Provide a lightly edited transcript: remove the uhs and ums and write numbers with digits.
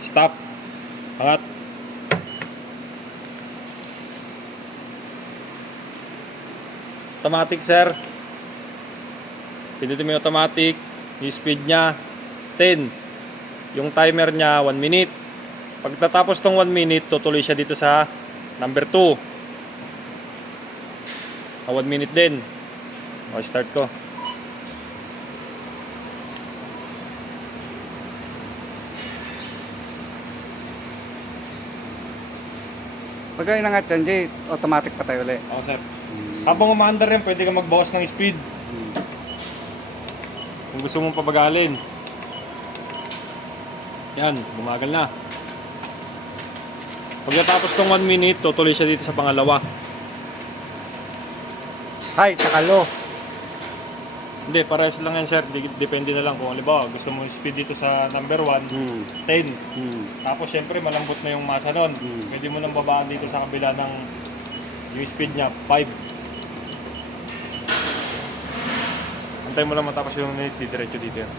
Stop. Angat. Automatic, sir. Pindutin mo yung automatic. Yung speed niya 10. Yung timer niya 1 minute. Pagtatapos tong 1 minute, tutuloy siya dito sa number 2. 1 minute din. O, start ko. Pagka inangat yan, Jay, automatic patay ulit. O, sir. Habang umaandar yan, pwede ka magbawas ng speed. Kung gusto mong pabagalin. Yan, bumagal na. Pagkatapos tong 1 minute, tutuloy siya dito sa pangalawa. High, tsaka low. Hindi, parehas lang yan, sir. Depende na lang kung halimbawa gusto mo speed dito sa number 1, 10. Tapos syempre malambot na yung masa nun. Pwede mo nang babaan dito sa kabila ng yung speed niya, 5. Antay mo lang matapos yung minute, diretso dito yan.